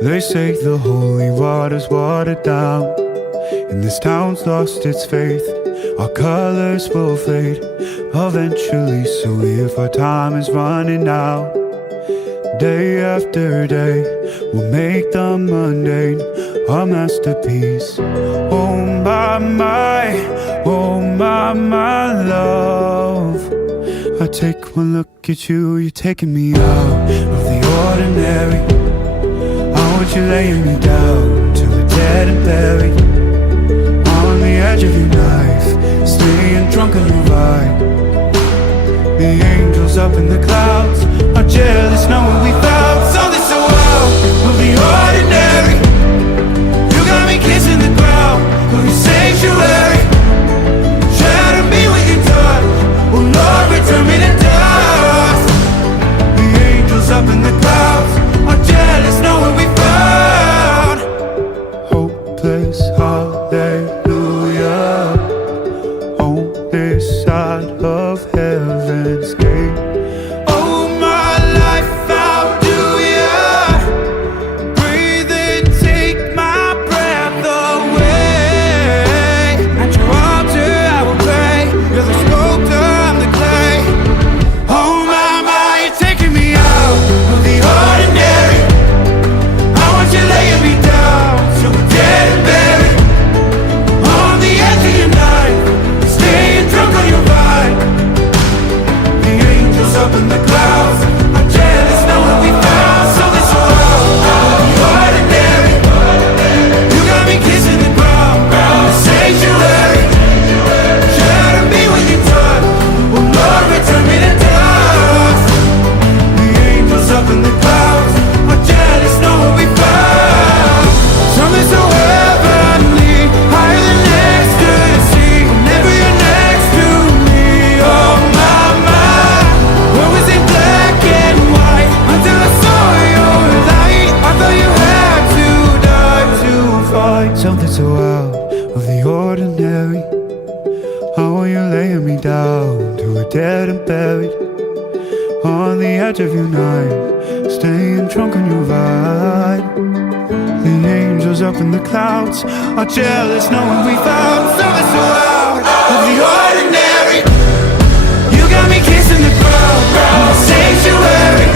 They say the holy water's watered down, and this town's lost its faith. Our colors will fade eventually, so if our time is running out, day after day, we'll make the mundane a masterpiece. Oh my, oh my love. I take one look at you, you're taking me out of the ordinary. I want you laying me down till we're dead and buried, on the edge of your knife, staying drunk on your ride. The angels up in the clouds are jealous knowing we found something so out of the ordinary. You got me kissing the ground of your sanctuary. Shatter me with your touch, oh Lord, return me to dust. The angels up in the clouds are jealous knowing we found hopeless hallelujah on this side of heaven's gate. Oh my life, how do ya breathe and take my breath away? At your altar I will pray, you're the sculptor, I'm the clay. Oh my, you're taking me out of the ordinary. I want you laying me down till we're dead and buried, on the edge of your knife, staying drunk on your ride. The angels up in the clouds are jealous knowing we found something so out of the ordinary. You got me kissing the ground, the sanctuary. Shatter me with your touch, oh Lord, return me to dust. The angels up in the clouds are jealous knowing we found something so heavenly, higher than ecstasy. Whenever you're next to me, oh my, what was in black and white until I saw your light? I thought you had to die to find something so out of the ordinary. I want you laying me down till we're dead and buried, on the edge of your knife, staying drunk on your ride. The angels up in the clouds are jealous knowing we found something so out of the ordinary. You got me kissing the ground, the sanctuary.